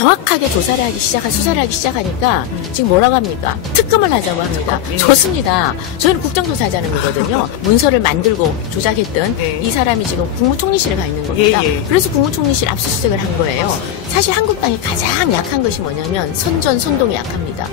정확하게 조사를 하기 수사를 하기 시작하니까 지금 뭐라고 합니까? 특검을 하자고 합니다. 좋습니다. 저희는 국정조사하자는거거든요. 문서를 만들고 조작했던 이 사람이 지금 국무총리실에 가 있는 겁니다. 그래서 국무총리실 압수수색을 한 거예요. 사실 한국당이 가장 약한 것이 뭐냐면 선동에 약합니다.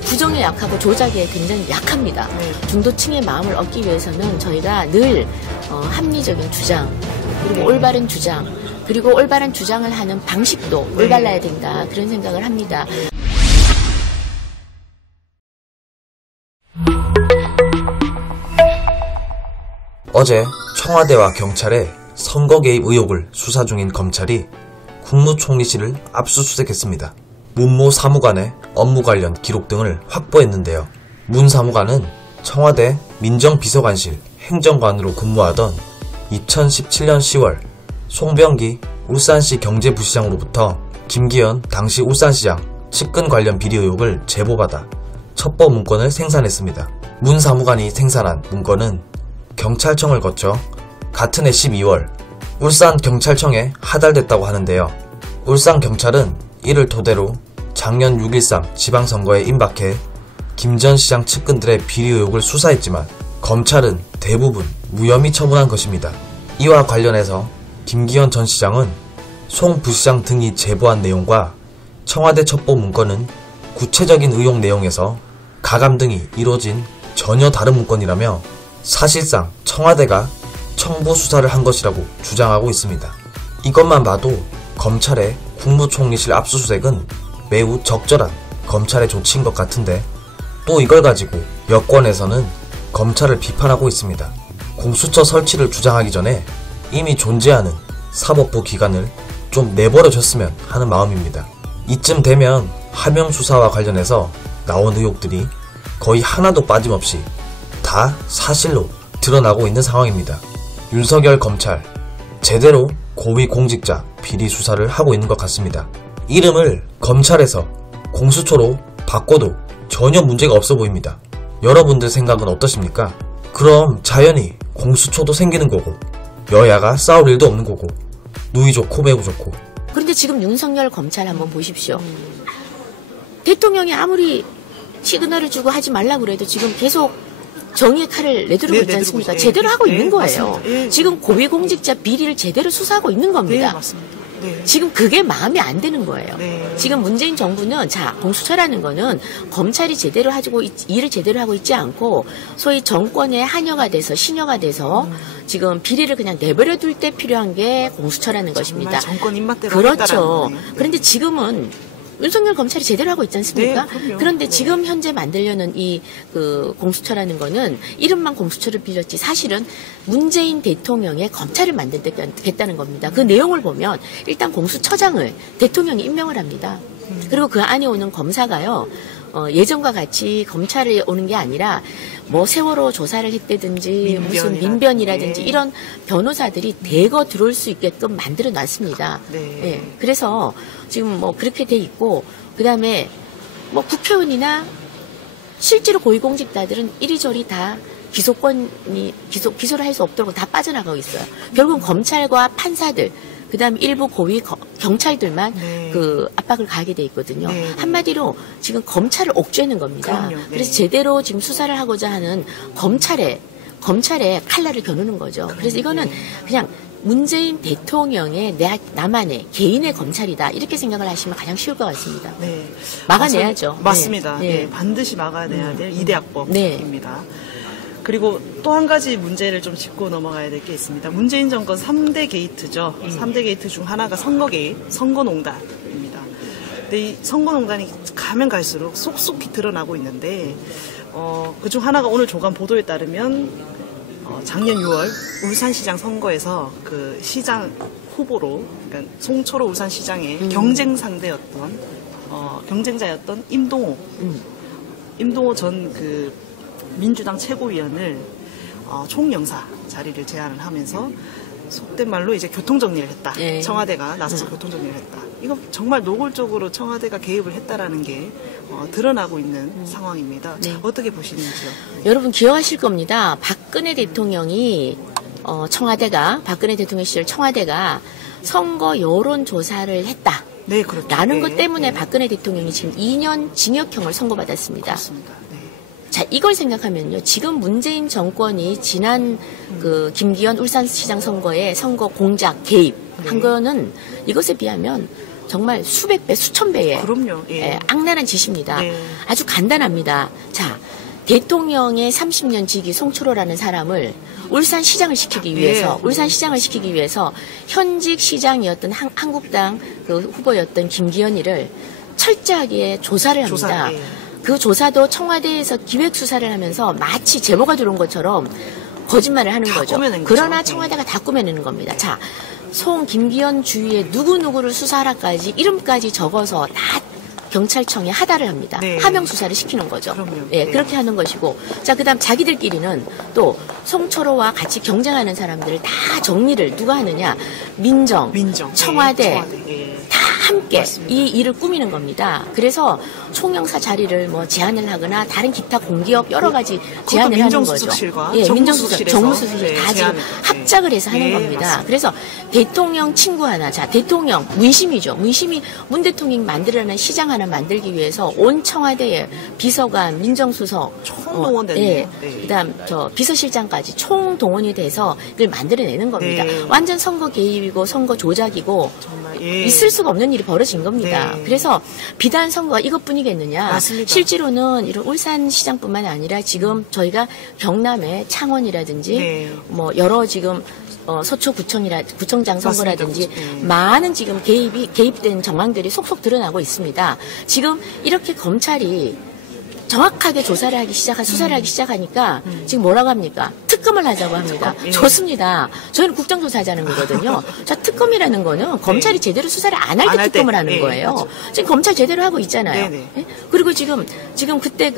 부정에 약하고 조작에 굉장히 약합니다. 중도층의 마음을 얻기 위해서는 저희가 늘 합리적인 주장, 그리고 올바른 주장, 그리고 올바른 주장을 하는 방식도 올바라야 된다. 그런 생각을 합니다. 어제 청와대와 경찰의 선거 개입 의혹을 수사 중인 검찰이 국무총리실을 압수수색했습니다. 문모 사무관의 업무 관련 기록 등을 확보했는데요. 문 사무관은 청와대 민정비서관실 행정관으로 근무하던 2017년 10월 송병기 울산시 경제부시장으로부터 김기현 당시 울산시장 측근 관련 비리 의혹을 제보받아 첩보 문건을 생산했습니다. 문 사무관이 생산한 문건은 경찰청을 거쳐 같은 해 12월 울산경찰청에 하달됐다고 하는데요. 울산경찰은 이를 토대로 작년 6.13 지방선거에 임박해 김 전 시장 측근들의 비리 의혹을 수사했지만 검찰은 대부분 무혐의 처분한 것입니다. 이와 관련해서 김기현 전 시장은 송 부시장 등이 제보한 내용과 청와대 첩보 문건은 구체적인 의혹 내용에서 가감 등이 이루어진 전혀 다른 문건이라며 사실상 청와대가 청부 수사를 한 것이라고 주장하고 있습니다. 이것만 봐도 검찰의 국무총리실 압수수색은 매우 적절한 검찰의 조치인 것 같은데 또 이걸 가지고 여권에서는 검찰을 비판하고 있습니다. 공수처 설치를 주장하기 전에 이미 존재하는 사법부 기관을 좀 내버려줬으면 하는 마음입니다. 이쯤 되면 하명 수사와 관련해서 나온 의혹들이 거의 하나도 빠짐없이 다 사실로 드러나고 있는 상황입니다. 윤석열 검찰 제대로 고위공직자 비리 수사를 하고 있는 것 같습니다. 이름을 검찰에서 공수처로 바꿔도 전혀 문제가 없어 보입니다. 여러분들 생각은 어떠십니까? 그럼 자연히 공수처도 생기는 거고 여야가 싸울 일도 없는 거고 누이 좋고 매우 좋고. 그런데 지금 윤석열 검찰 한번 보십시오. 대통령이 아무리 시그널을 주고 하지 말라고 그래도 지금 계속 정의의 칼을 내두르고 있지 않습니까? 제대로 하고 있는 거예요. 지금 고위공직자 비리를 제대로 수사하고 있는 겁니다. 맞습니다. 지금 그게 마음에 안 드는 거예요. 지금 문재인 정부는 공수처라는 거는 검찰이 제대로 하고 일을 제대로 하고 있지 않고 소위 정권의 한여가 돼서 신여가 돼서 지금 비리를 그냥 내버려 둘 때 필요한 게 공수처라는 것입니다. 정권 입맛대로 그렇죠. 그런데 지금은 윤석열 검찰이 제대로 하고 있지 않습니까? 그런데 지금 현재 만들려는 이 공수처라는 거는 이름만 공수처를 빌렸지 사실은 문재인 대통령의 검찰을 만들겠다는 겁니다. 그 내용을 보면 일단 공수처장을 대통령이 임명을 합니다. 그리고 그 안에 오는 검사가요. 예전과 같이 검찰에 오는 게 아니라 뭐 세월호 조사를 했다든지 무슨 민변이라든지 이런 변호사들이 대거 들어올 수 있게끔 만들어 놨습니다. 그래서 지금 뭐 그렇게 돼 있고 그다음에 뭐 국회의원이나 실제로 고위공직자들은 이리저리 다 기소를 할 수 없도록 다 빠져나가고 있어요. 결국은 검찰과 판사들 그다음 일부 고위 경찰들만 그 압박을 가하게 돼 있거든요. 한마디로 지금 검찰을 옥죄는 겁니다. 그래서 제대로 지금 수사를 하고자 하는 검찰에 칼날을 겨누는 거죠. 그래서 이거는 그냥 문재인 대통령의 나만의 개인의 검찰이다 이렇게 생각을 하시면 가장 쉬울 것 같습니다. 막아내야죠. 맞습니다. 반드시 막아내야 될 이대학법입니다. 그리고 또 한 가지 문제를 좀 짚고 넘어가야 될 게 있습니다. 문재인 정권 3대 게이트죠. 3대 게이트 중 하나가 선거 개입, 선거농단입니다. 근데 이 선거농단이 가면 갈수록 속속히 드러나고 있는데 그중 하나가 오늘 조간 보도에 따르면 작년 6월 울산시장 선거에서 그 시장 후보로 그러니까 송철호 울산시장의 경쟁 상대였던 경쟁자였던 임동호 전 그 민주당 최고위원을 총영사 자리를 제안을 하면서 속된 말로 이제 교통정리를 했다. 청와대가 나서서 교통정리를 했다. 이거 정말 노골적으로 청와대가 개입을 했다라는 게 드러나고 있는 상황입니다. 어떻게 보시는지요? 여러분 기억하실 겁니다. 박근혜 대통령이 박근혜 대통령 시절 청와대가 선거 여론조사를 했다. 네, 그렇죠. 라는 것 때문에 박근혜 대통령이 지금 2년 징역형을 선고받았습니다. 그렇습니다. 네. 자, 이걸 생각하면요. 지금 문재인 정권이 지난 그 김기현 울산시장 선거에 선거 공작 개입한 거는 이것에 비하면 정말 수백 배, 수천 배의 그럼요. 예. 악랄한 짓입니다. 네. 아주 간단합니다. 자, 대통령의 30년 직위 송철호라는 사람을 울산시장을 시키기 위해서, 울산시장을 시키기 위해서 현직 시장이었던 한국당 그 후보였던 김기현이를 철저하게 조사를 합니다. 그 조사도 청와대에서 기획수사를 하면서 마치 제보가 들어온 것처럼 거짓말을 하는 거죠. 그러나 청와대가 다 꾸며내는 겁니다. 자, 김기현 주위에 누구누구를 수사하라까지 이름까지 적어서 다 경찰청에 하달을 합니다. 네. 하명 수사를 시키는 거죠. 그럼요. 예, 네. 그렇게 하는 것이고, 자, 그다음 자기들끼리는 또 송철호와 같이 경쟁하는 사람들을 다 정리를 누가 하느냐? 민정, 청와대. 다 함께 맞습니다. 이 일을 꾸미는 겁니다. 그래서 총영사 자리를 뭐 제안을 하거나 다른 기타 공기업 여러 가지 제안을 하는 거죠. 예, 민정수석, 정무수석실 다 지금 합작을 해서 하는 겁니다. 맞습니다. 그래서 대통령 친구 하나, 자, 대통령 문심이죠. 문심이 문 대통령이 만들어낸 시장 하나 만들기 위해서 온 청와대에 비서관, 민정수석, 총동원됐네요. 그다음 저 비서실장까지 총동원이 돼서 이걸 만들어내는 겁니다. 완전 선거 개입이고 선거 조작이고 정말 있을 수가 없는 일이 벌어진 겁니다. 그래서 비단 선거가 이것뿐이겠느냐? 맞습니다. 실제로는 이런 울산시장뿐만 아니라 지금 저희가 경남의 창원이라든지 뭐 여러 지금 서초구청장 선거라든지 많은 지금 개입된 정황들이 속속 드러나고 있습니다. 지금 이렇게 검찰이 정확하게 수사를 하기 시작하니까 지금 뭐라고 합니까? 특검을 하자고 합니다. 좋습니다. 저희는 국정조사하자는 거거든요. 자, 특검이라는 거는 검찰이 제대로 수사를 안 할 때 특검을 하는 거예요. 그렇죠. 지금 검찰 제대로 하고 있잖아요. 예? 그리고 지금 그때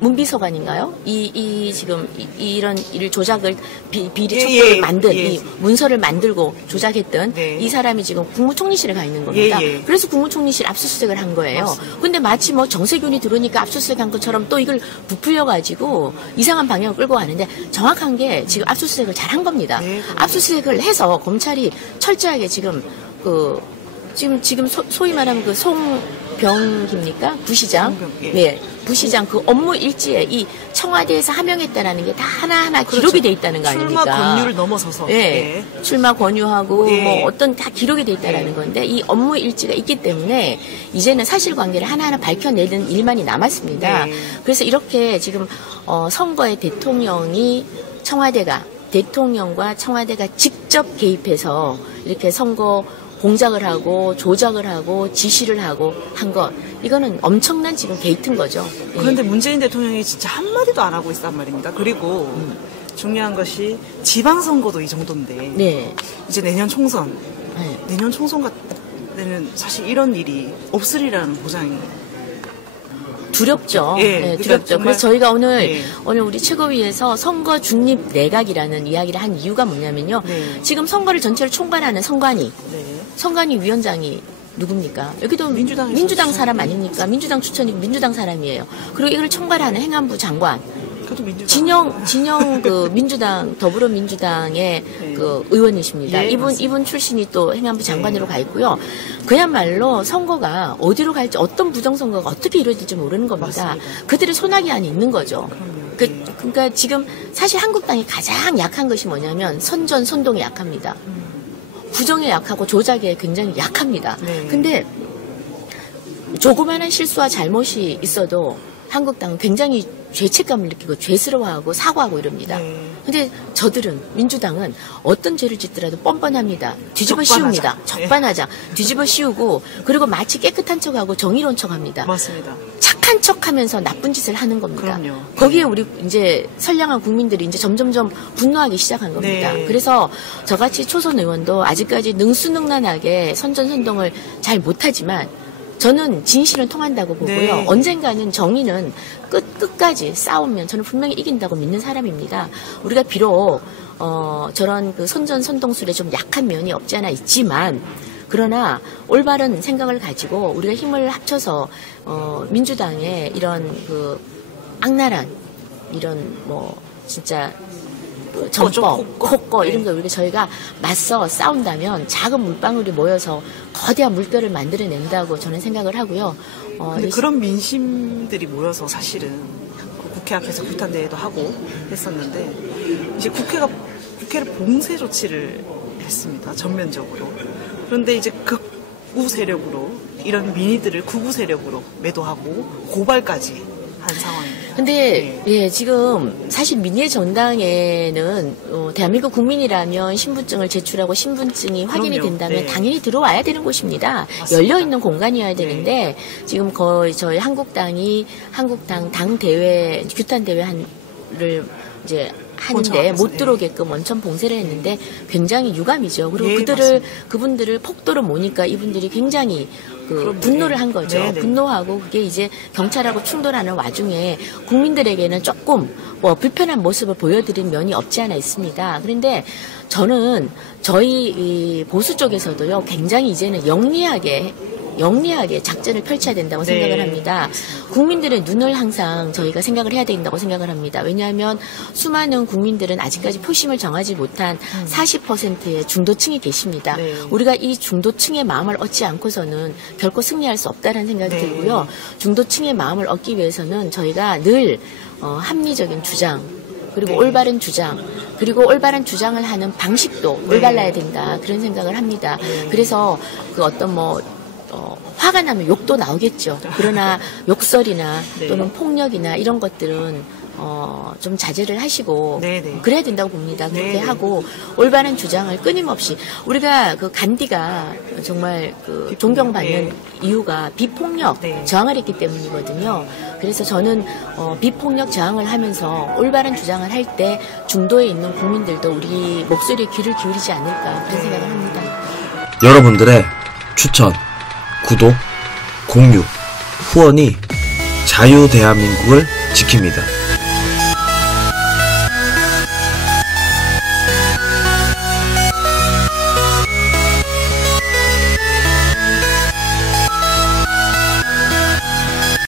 문비서관인가요? 이런 일 조작을 비리 첩보를 만든 이 문서를 만들고 조작했던 이 사람이 지금 국무총리실에 가 있는 겁니다. 그래서 국무총리실 압수수색을 한 거예요. 맞습니다. 근데 마치 뭐 정세균이 들어오니까 압수수색한 것처럼 또 이걸 부풀려 가지고 이상한 방향을 끌고 가는데 정확한 게 지금 압수수색을 잘 한 겁니다. 압수수색을 해서 검찰이 철저하게 지금 소위 말하면 그 송병기입니까? 부시장. 부시장 그 업무 일지에 이 청와대에서 하명했다라는 게 다 하나하나 기록이 돼 있다는 거 아닙니까? 출마 권유를 넘어서서. 출마 권유하고 뭐 어떤 다 기록이 돼 있다라는 건데 이 업무 일지가 있기 때문에 이제는 사실관계를 하나하나 밝혀내는 일만이 남았습니다. 그래서 이렇게 지금 선거에 대통령과 청와대가 직접 개입해서 이렇게 선거 공작을 하고 조작을 하고 지시를 하고 한 것, 이거는 엄청난 지금 게이트인 거죠. 그런데 문재인 대통령이 진짜 한마디도 안 하고 있단 말입니다. 그리고 중요한 것이 지방선거도 이 정도인데 이제 내년 총선 때는 사실 이런 일이 없으리라는 보장이 두렵죠. 두렵죠. 그래서 저희가 오늘 우리 최고위에서 선거 중립 내각이라는 이야기를 한 이유가 뭐냐면요. 지금 선거를 전체를 총괄하는 선관위 위원장이 누굽니까? 여기도 민주당 사람 아닙니까? 민주당 추천이고 민주당 사람이에요. 그리고 이걸 총괄하는 행안부 장관. 진영 그 민주당 더불어민주당의 그 의원이십니다. 이분 출신이 또 행안부 장관으로 가 있고요. 그야말로 선거가 어디로 갈지 어떤 부정선거가 어떻게 이루어질지 모르는 겁니다. 맞습니다. 그들의 손아귀 안에 있는 거죠. 그러니까 지금 사실 한국당이 가장 약한 것이 뭐냐면 선동에 약합니다. 부정에 약하고 조작에 굉장히 약합니다. 근데 조그마한 실수와 잘못이 있어도 한국당은 굉장히 죄책감을 느끼고 죄스러워하고 사과하고 이럽니다. 근데 저들은 민주당은 어떤 죄를 짓더라도 뻔뻔합니다. 뒤집어 씌웁니다. 적반하장. 뒤집어 씌우고 그리고 마치 깨끗한 척하고 정의로운 척합니다. 맞습니다. 착한 척하면서 나쁜 짓을 하는 겁니다. 그럼요. 거기에 우리 이제 선량한 국민들이 이제 점점점 분노하기 시작한 겁니다. 그래서 저같이 초선 의원도 아직까지 능수능란하게 선전선동을 잘 못하지만 저는 진실은 통한다고 보고요. 언젠가는 정의는 끝까지 싸우면 저는 분명히 이긴다고 믿는 사람입니다. 우리가 비록 저런 그 선전선동술에 좀 약한 면이 없지 않아 있지만 그러나 올바른 생각을 가지고 우리가 힘을 합쳐서 민주당의 이런 그 악랄한 이런 뭐 진짜 전법, 폭거 이런 거 우리가 저희가 맞서 싸운다면 작은 물방울이 모여서 거대한 물결을 만들어낸다고 저는 생각을 하고요. 근데 그런 민심들이 모여서 사실은 국회 앞에서 규탄대회도 하고 했었는데 이제 국회를 봉쇄 조치를 했습니다. 전면적으로. 그런데 이제 극우 세력으로 이런 민의들을 극우 세력으로 매도하고 고발까지 한 상황입니다. 근데 예, 지금 사실 민의 전당에는 대한민국 국민이라면 신분증을 제출하고 신분증이 확인이 된다면 당연히 들어와야 되는 곳입니다. 열려 있는 공간이어야 되는데 지금 거의 저희 한국당 당 대회 규탄 대회를 이제 하는데 못 들어오게끔 원천 봉쇄를 했는데 굉장히 유감이죠. 그리고 그분들을 폭도로 모니까 이분들이 굉장히 분노를 한 거죠. 네네. 분노하고 그게 이제 경찰하고 충돌하는 와중에 국민들에게는 조금 불편한 모습을 보여드린 면이 없지 않아 있습니다. 그런데 저는 저희 이 보수 쪽에서도요, 굉장히 이제는 영리하게 작전을 펼쳐야 된다고 생각을 합니다. 국민들의 눈을 항상 저희가 생각을 해야 된다고 생각을 합니다. 왜냐하면 수많은 국민들은 아직까지 표심을 정하지 못한 40%의 중도층이 계십니다. 네. 우리가 이 중도층의 마음을 얻지 않고서는 결코 승리할 수 없다는 생각이 들고요. 중도층의 마음을 얻기 위해서는 저희가 늘 합리적인 주장, 그리고 올바른 주장, 그리고 올바른 주장을 하는 방식도 올바라야 된다. 그런 생각을 합니다. 그래서 그 어떤 화가 나면 욕도 나오겠죠. 그러나 욕설이나 또는 폭력이나 이런 것들은 좀 자제를 하시고 그래야 된다고 봅니다. 그렇게 하고 올바른 주장을 끊임없이 우리가 그 간디가 정말 그 존경받는 이유가 비폭력 저항을 했기 때문이거든요. 그래서 저는 비폭력 저항을 하면서 올바른 주장을 할 때 중도에 있는 국민들도 우리 목소리에 귀를 기울이지 않을까 그런 생각을 합니다. 여러분들의 추천, 구독, 공유, 후원이 자유 대한민국을 지킵니다.